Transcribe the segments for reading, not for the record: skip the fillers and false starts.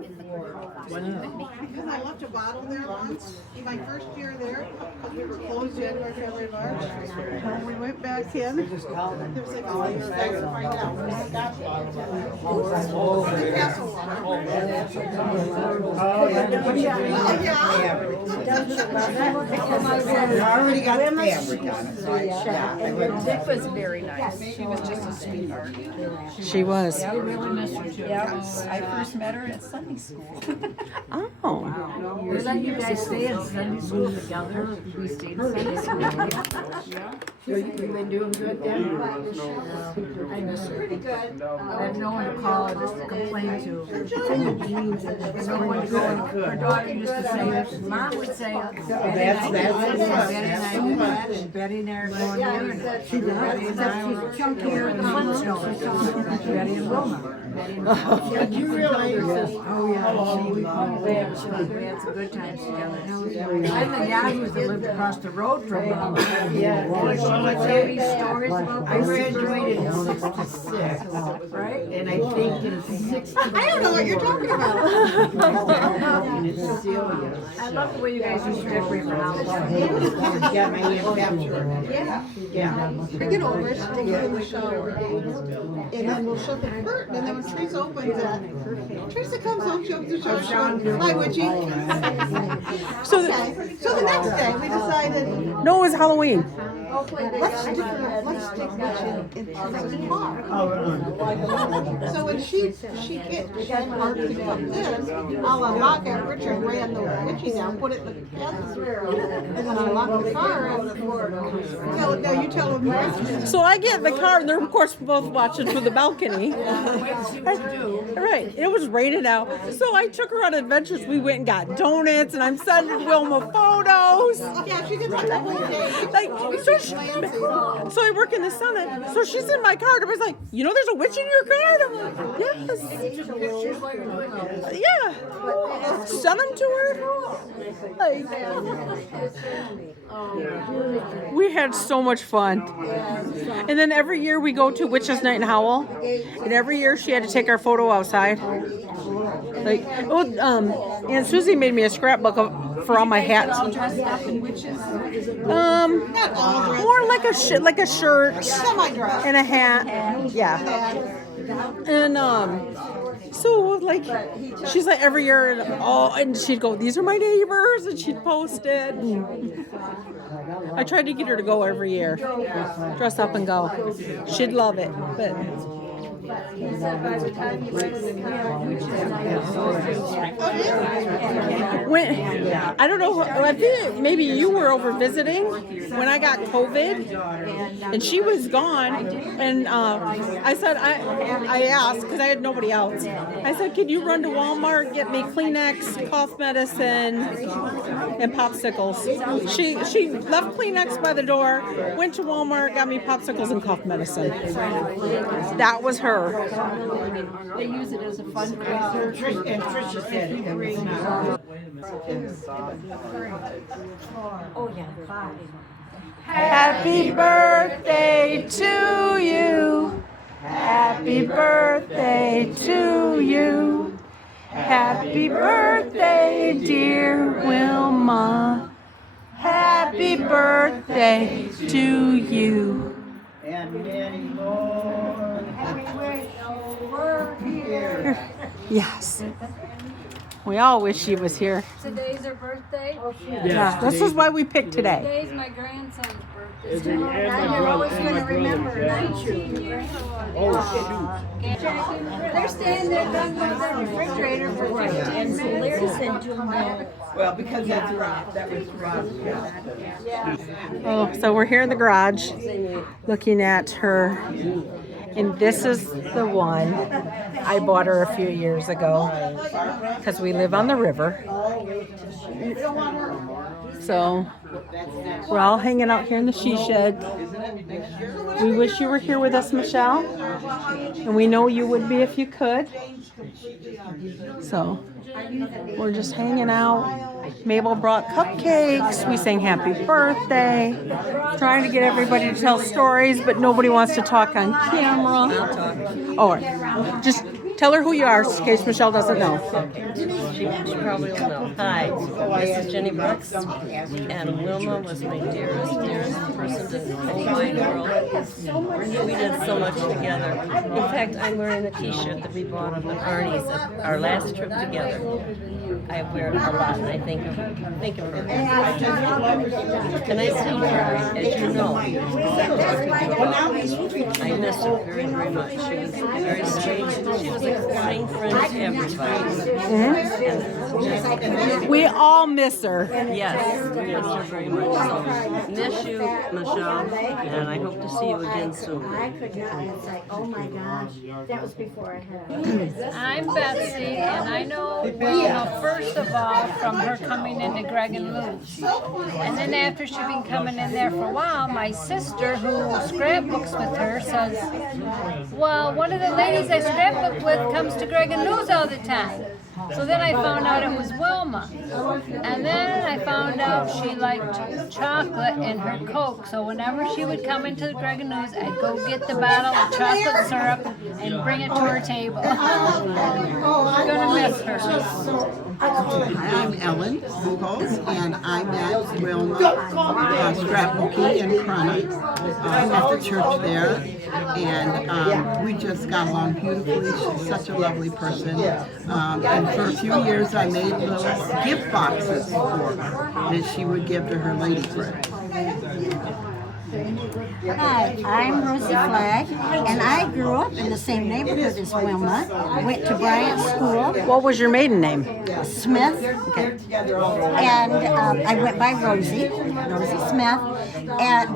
Because I left a bottle there once, in my first year there, because we were closed January, February, March. When we went back in, there was like a right now. I already got the fabric on it. And Dick was very nice. She was just a sweetheart. She was. We really missed her too. I first met her at Sunday school. Oh. We let you guys stay in Sunday school together. We stayed in Sunday school. You've been doing good then? I miss her. Pretty good. I have no one to call or just to complain to. It's in the genes. No one to go. Her daughter used to say, Mom would say, Betty and I are going there. Betty and I were chunkier than the Flintstones. Betty and Wilma. Did you realize this? Oh, yeah. We had some good times together. I'm the Yahoos that lived across the road from them. Yeah. Stories about I graduated in '66, right? and I think in '60. I don't know what you're talking about. I love the way you guys used to decorate for Halloween. Yeah, my aunt captured. Yeah. We get over it, take it in the shower. And then we'll shut the curtain, and then when Teresa opens it, Teresa comes home, she opens the shower, she goes, hi, Witchy. So, Okay, so the next day, we decided, no, it was Halloween. let's stick Witchy in Teresa's car. So when she hit, she had parked to come this, I'll unlock it, Richard ran the Witchy down, put it in the passenger, and then I locked the car, and now you tell them the rest. So I get in the car, and they're of course both watching from the balcony. Right, it was raining out, so I took her on adventures. We went and got donuts, and I'm sending Wilma photos. Yeah, she did like the whole day. Like, so I work in the Senate, so she's in my car, and I was like, you know, there's a witch in your car? And I'm like, yes. Yeah. Send them to her. Like, we had so much fun. And then every year we go to Witches Night in Howell, and every year she had to take our photo outside. Like, Aunt Susie made me a scrapbook for all my hats. More like a shirt and a hat. Yeah. And so like she's like every year and she'd go, these are my neighbors, and she'd post it. And I tried to get her to go every year, dress up and go. She'd love it, but. When I don't know, I think maybe you were over visiting when I got COVID, and she was gone, and I said I asked because I had nobody else. I said, "Could you run to Walmart, get me Kleenex, cough medicine, and popsicles?" She left Kleenex by the door, went to Walmart, got me popsicles and cough medicine. That was her. They use it as a fundraiser. And Tricia said it was not. Oh, yeah, 5. Happy birthday to you. Happy birthday to you. Happy birthday, dear Wilma. Happy birthday to you. And many more. Yes. We all wish she was here. Today's her birthday. Yeah. This is why we picked today. Today's my grandson's birthday. And you're always going to remember, aren't you? 19 years old. They're staying there done with the refrigerator for 15 minutes. Well, because that was Rob. Oh, so we're here in the garage looking at her. And this is the one I bought her a few years ago because we live on the river. So we're all hanging out here in the she shed. We wish you were here with us, Michelle. And we know you would be if you could. So we're just hanging out. Mabel brought cupcakes. We sang happy birthday. Trying to get everybody to tell stories, but nobody wants to talk on camera. Oh, just Tell her who you are, in case Michelle doesn't know. You probably will know. Hi, this is Jenny Brooks, and Wilma was my dearest person in the whole wide world. We did so much together. In fact, I'm wearing a T-shirt that we bought up at Arnie's at our last trip together. I wear it a lot, and I think of her. And I still cry, as you know. I miss her very, very much. She was very sweet. She was a kind friend to everybody. Mm-hmm. We all miss her. Yes, we miss her very much. So, miss you, Michelle, and I hope to see you again soon. I could not. It's like, oh my gosh, that was before I had. I'm Betsy, and I know Wilma first of all from her coming into Greg and Lou's. And then after she'd been coming in there for a while, my sister, who scrapbooks with her, says, well, one of the ladies I scrapbook with comes to Greg and Lou's all the time. So then I found out it was Wilma. And then I found out she liked chocolate in her Coke. So whenever she would come into the Greg and Lou's, I'd go get the bottle of chocolate syrup and bring it to her table. I'm gonna miss her. Hi, I'm Ellen Bugos, and I met Wilma scrapbooking in Corona at the church there, and we just got along beautifully. She's such a lovely person, and for a few years I made little gift boxes for her that she would give to her lady friends. Hi, I'm Rosie Flagg, and I grew up in the same neighborhood as Wilma. Went to Bryant School, What was your maiden name? Smith, and I went by Rosie Smith.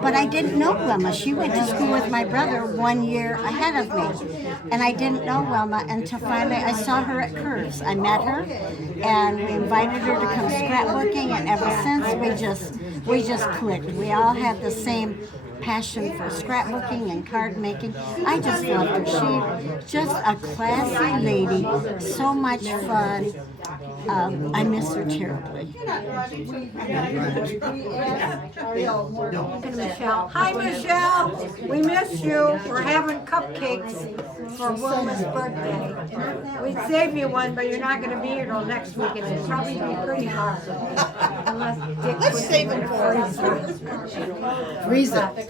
But I didn't know Wilma. She went to school with my brother 1 year ahead of me, and I didn't know Wilma until finally I saw her at Curves. I met her, and we invited her to come scrapbooking, and ever since we just clicked. We all had the same passion for scrapbooking and card making. I just loved her. She's just a classy lady, so much fun. I miss her terribly. Michelle. Hi, Michelle. We miss you. We're having cupcakes for Wilma's birthday. We'd save you one, but you're not going to be here till next week, and it'll probably be pretty hard. Let's save them for us. Freeze it.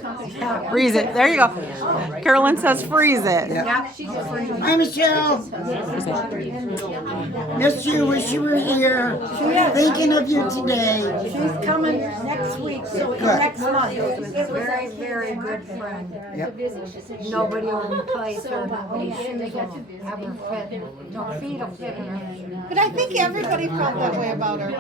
Freeze it. There you go. Carolyn says freeze it. Yeah, she's a free. Hi, Michelle. Miss you. Wish you were here. Thinking of you today. She's coming next week, so next month. It was a very, very good friend. Yep. Nobody will replace her. Nobody's shoes will ever fit. No feet will fit her. But I think everybody felt that way about her.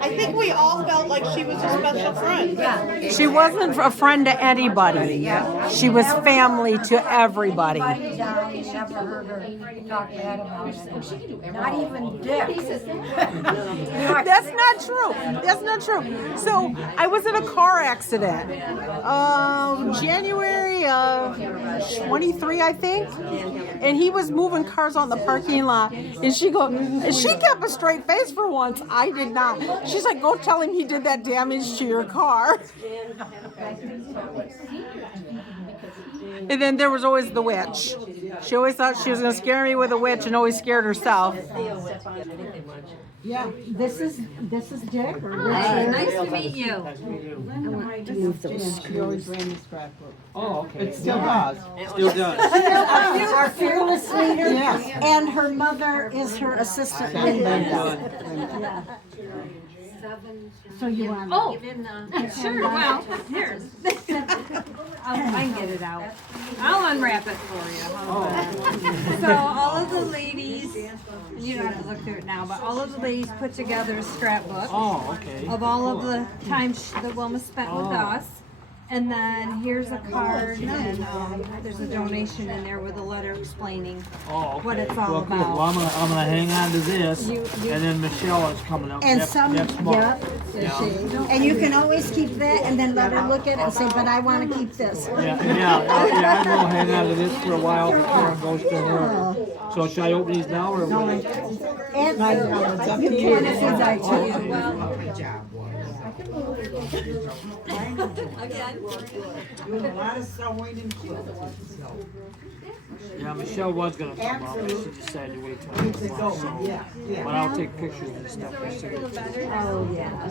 I think we all felt like she was a special friend. Yeah. She wasn't a friend to anybody. She was family to everybody. Nobody down, you never heard her talk bad about her. Not even Dick. That's not true. That's not true. So I was in a car accident, January of 23, I think, and he was moving cars on the parking lot, and she kept a straight face for once. I did not. She's like, go tell him he did that damage to your car. And then there was always the witch. She always thought she was going to scare me with a witch and always scared herself. Yeah, this is Dick. Nice to meet you. She always ran the scrapbook. Oh, okay. It still does. Our fearless leader, and her mother is her assistant. Linda. So you want to Sure, well, here. I can get it out. I'll unwrap it for you. So all of the ladies, and you don't have to look through it now, but all of the ladies put together a scrapbook of all of the time that Wilma spent with us. And then here's a card, and there's a donation in there with a letter explaining what it's all about. Well, I'm gonna hang on to this, and then Michelle is coming up And next month. and you can always keep that, and then let her look at it and say, "But I want to keep this." Yeah, I'm gonna hang on to this for a while before it goes to her. So should I open these now or what? And you can if you'd like to. Good job, boy. Doing a lot of sewing and clothes. Yeah, Michelle was gonna come up, but she decided to wait till I come up, so. But I'll take pictures and stuff and send it to you. Oh, yeah.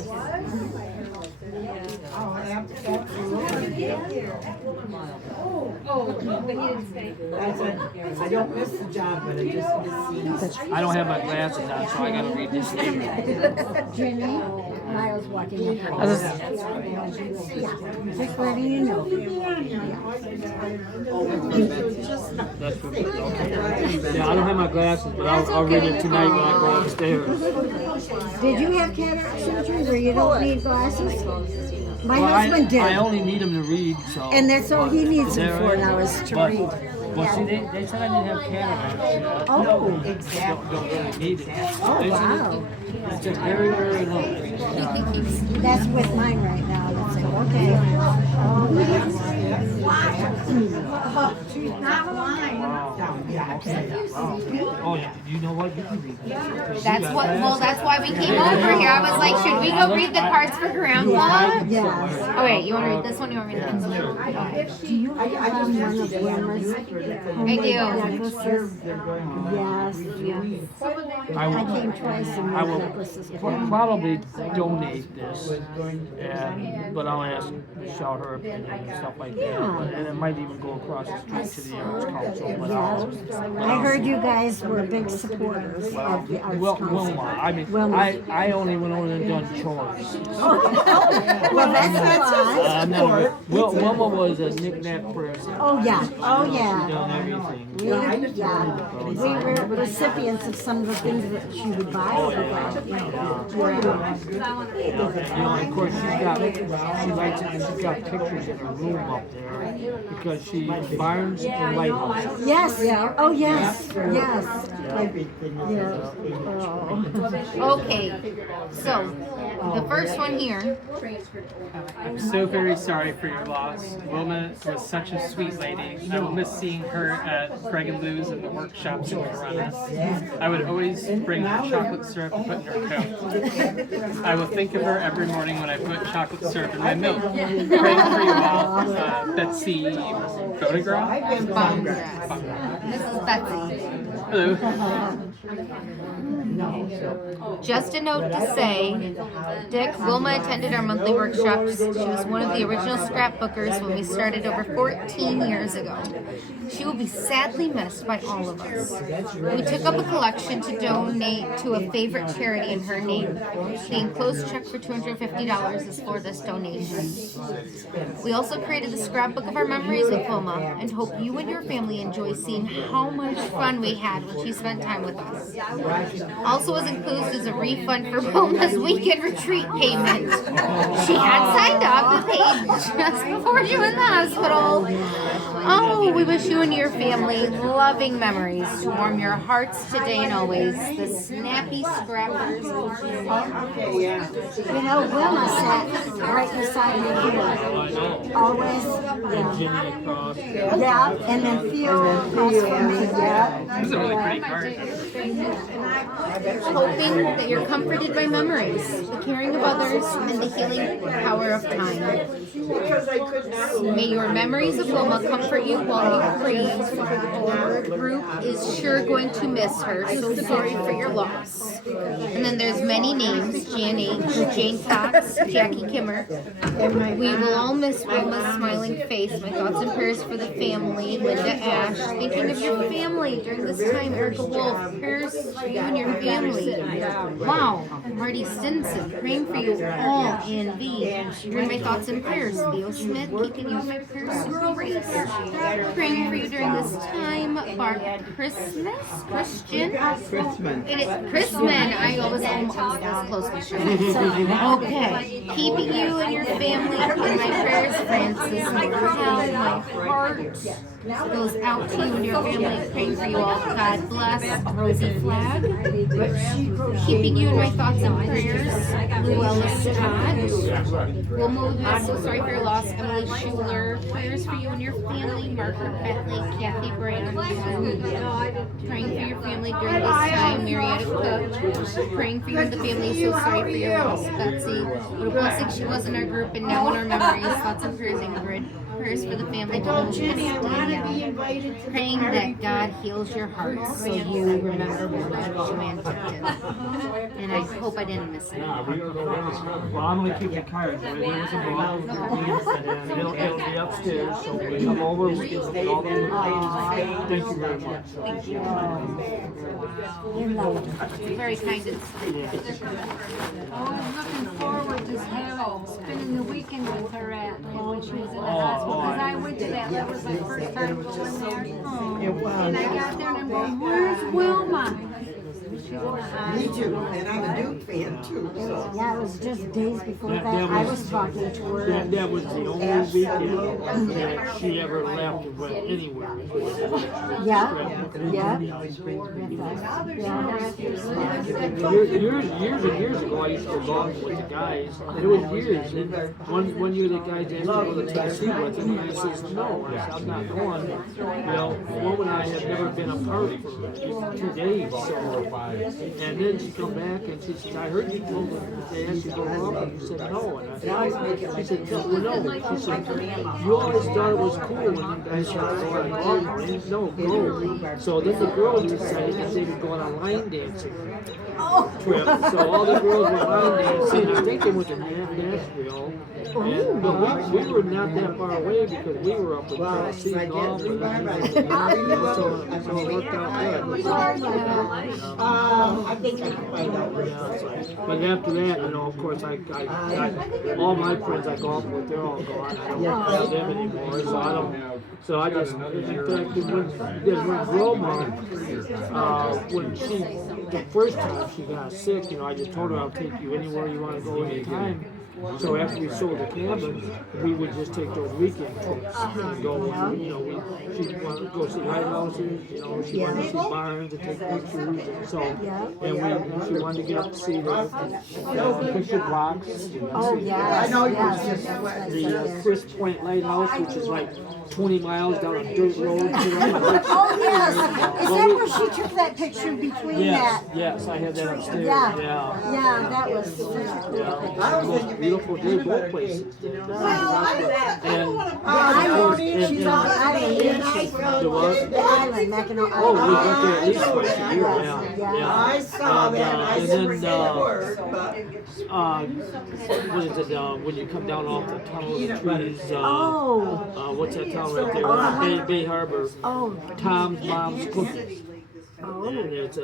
I don't miss the job, but I just I don't have my glasses on, so I gotta read this thing. Jenny, Miles walking in. Just letting you know. That's good. Okay. Yeah, I don't have my glasses, but I'll read it tonight when I go upstairs. Did you have cataract surgery where you don't need glasses? My Well, husband did. I only need them to read, so. And that's all he needs them There for is- now is to but- read. Well, see, they said I didn't have cataracts. Oh, Don't really need it. oh, They said wow. It's a very, very low. That's with mine right now. Let's say, okay. She's not lying. Oh, yeah, you know what? You can read this. That's what. Well, that's why we came over here. I was like, should we go read the cards for Grandpa? Yes. Oh wait, you want to read this one? You want me to read this one? Do you have one of Wilma's I do. necklaces? Yes. I I will, came twice and I my will necklaces. probably donate this, but I'll ask Michelle her opinion and stuff like that. And it might even go across the street to the Arts Council. But I heard you guys were big supporters of the Arts Council. Wilma, I mean, Wilma. I only went over and done chores. Well, that's a lot. Wilma was a knick-knack person. Oh, yeah. Oh, She yeah. done everything. We were recipients of some of the things that she would buy for us. Of course, she's got pictures in her room up there because she barns and lighthouses. Yes. Oh, yes. Yes. Okay. So, the first one here. I'm so very sorry for your loss. Wilma was such a sweet lady. I will miss seeing her at Greg and Lou's and the workshops in Corona. I would always bring her chocolate syrup to put in her coat. I will think of her every morning when I put chocolate syrup in my milk. Praying for you all, Betsy Photograph. This is Betsy. Hello. Just a note to say, Dick, Wilma attended our monthly workshops. She was one of the original scrapbookers when we started over 14 years ago. She will be sadly missed by all of us. We took up a collection to donate to a favorite charity in her name. The enclosed check for $250 is for this donation. We also created the scrapbook of our memories with Wilma and hope you and your family enjoy seeing how much fun we had when she spent time with us. Also as enclosed is a refund for Wilma's weekend retreat payment. She had signed up and paid just before she went to the hospital. Oh, we wish you and your family loving memories to warm your hearts today and always. The Snappy Scrappers. You know, Wilma sat right beside me here. Always. Yeah, and then Theo across from me. Yeah. This is a really pretty card. Hoping that you're comforted by memories, the caring of others, and the healing power of time. May your memories of Wilma comfort you while you grieve. Our group is sure going to miss her, so sorry for your loss. And then there's many names: Jan H., Jane Fox, Jackie Kimmer. We will all miss Wilma's smiling face. My thoughts and prayers for the family. Linda Ash, thinking of your family during this time. Erica Wolf, prayers for you and your family. Wow. Marty Stinson, praying for you all. Ann V. During my thoughts and prayers. Theo Smith, keeping you in my prayers. Grace, praying for you during this time. Barb Christmas, Christian. Christman. I always almost this close to sure. Okay. Keeping you and your family in my prayers. Francis Martel, my heart goes out to you and your family, praying for you all. God bless. Rosie Flag, keeping you in my thoughts and prayers. Luella Scott, Wilma, I'm so sorry for your loss. Emily Schuler, prayers for you and your family. Margaret Bentley, Kathy Brand, praying for your family during this time. Marietta Cook, praying for you and the family. So sorry for your loss. Betsy, what a blessing she was in our group and now in our memories. Thoughts and prayers, Ingrid. prayers for the family to hold praying that God heals your heart so you remember what Joanne did. And I hope I didn't miss it. Well, I'm gonna keep the cards. There was a book, and it'll be upstairs. So when we come over, we can get all the. Thank you very much. Thank you. It's very kind and sweet. Oh, I'm looking forward to spending the weekend with her when she was in the hospital. Because I went to that was my first time going there. And I got there and I'm going, where's Wilma? Me too, and I'm a Duke fan too. So. Yeah, it was just days before that. I was talking to her. That was the only weekend that she ever left and went anywhere. Yeah. Years and years ago, I used to go golf with the guys, and it was years. And one year, the guys asked me to go to Tennessee with them, and I says no. I said, I'm not going. Well, Wilma and I had never been apart for 2 days, so. And then she come back and she said, I heard you told them they asked you to go golf, and you said no. And she said, no. She said, you always thought it was cool when you guys had to go on golf. And no, go. So then the girls decided that they would go on a line dancing trip. So all the girls were line dancing. I think they went to Nashville. And, but we were not that far away because we were up in Tennessee golfing. So it worked out good. I think I can find out where it's at. But after that, you know, of course, I all my friends I golf with, they're all gone. I don't have them anymore, so I don't. So I just, in fact, when Wilma, when the first time she got sick, you know, I just told her I'll take you anywhere you want to go anytime. So after we sold the cabin, we would just take those weekend trips and go, you know, she wanted to go see lighthouses, you know, she wanted to see barns and take pictures, and so, and she wanted to get up to see the picture blocks. Oh, yeah. I know you're just The Chris Point Lighthouse, which is like 20 miles down a dirt road. Oh, yes. Is that where she took that picture between that? Yes, I had that upstairs. Yeah, that was such a cool picture. Beautiful day, both places. She's on the island. The island, Mackinac Island. Oh, we went there at least twice a year, yeah. I saw that. I And never then, said a word, but. what is it, when you come down off the tunnel of the trees, what's that town right there? Bay Harbor. Tom's Mom's Cookies. And it's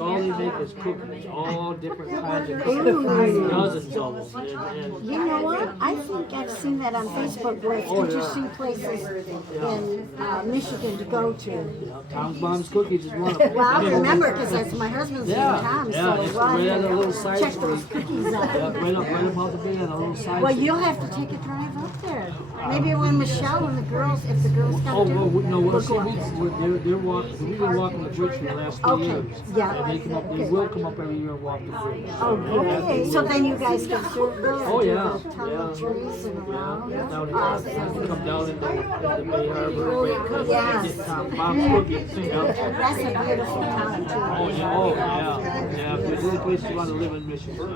all they make is cookies, all different kinds of cookies, dozens of them. And You know what? I think I've seen that on Facebook where it's interesting places in Michigan to go to. Tom's Mom's Cookies is one of them. Well, I remember because that's my husband's name, Tom. Yeah, So it's right on a little side check street. those cookies out. Right above the bay on a little side Well, street. you'll have to take a drive up there. Maybe when Michelle and the girls, if the girls Oh, come well, to, no, we'll well, go see, up there. we've been walking the bridge for the last 3 Okay, years. yeah. And they will come up every year and walk the bridge. Oh, okay. So then you guys can serve girls. Oh, yeah, Tunnel trees and around. Down come down into the Bay Harbor. Yes. Get Mom's Cookies, you know. That's a beautiful town too. Yeah. If there's any place you want to live in Michigan, that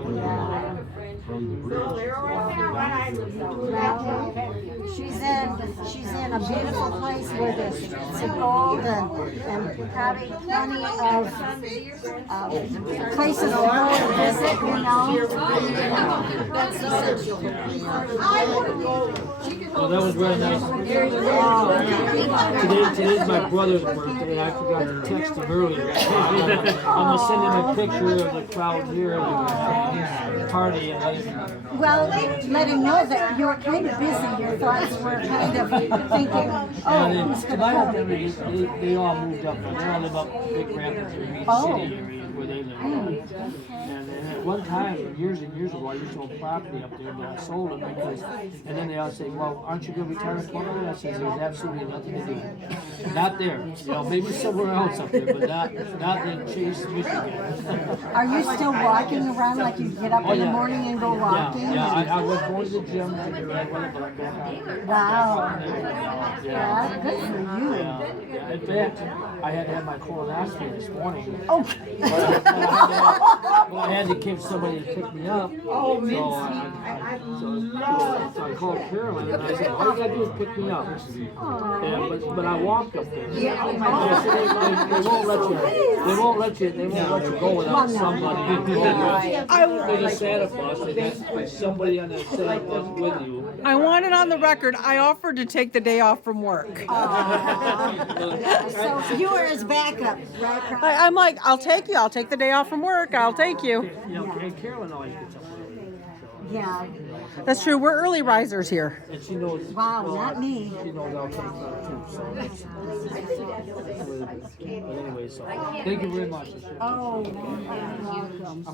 would be She's in a beautiful place where the streets of gold and probably plenty of places to go and visit, you know. That's essential. Well, that was very nice. Today's my brother's birthday. I forgot to text him earlier. I'm gonna send him a picture of the crowd here at the party and let him. Well, let him know that you're kind of busy. Your thoughts were kind of thinking, who's going to come? They all moved up. They all live up Big Rapids or Reed City area where they live. And at one time, years and years ago, I used to own property up there, but I sold it because, and then they all say, well, aren't you going to retire in Florida? I said, there's absolutely nothing to do. Not there. You know, maybe somewhere else up there, but not in Chase, Michigan. Are you still walking around like you get up in the morning and go walking? Yeah, I was going to the gym to get ready, but I'm back out. Wow. Yeah, good for you. Yeah. In fact, I had to have my colonoscopy this morning. Okay. Well, I had to give somebody to pick me up. Oh, so I called Carolyn and I said, all you gotta do is pick me up. And, but I walked up there. Yeah, so they won't let you go without somebody. There's a Santa bus, and that's somebody on that Santa bus with you. I want it on the record. I offered to take the day off from work. So you were his backup, right? I'm like, I'll take you. I'll take the day off from work. I'll take you. You know, and Carolyn always gets up early. Yeah. That's true. We're early risers here. And she knows. Wow, not me. She knows I'll come too. So. But anyway, so thank you very much. Oh, you're welcome.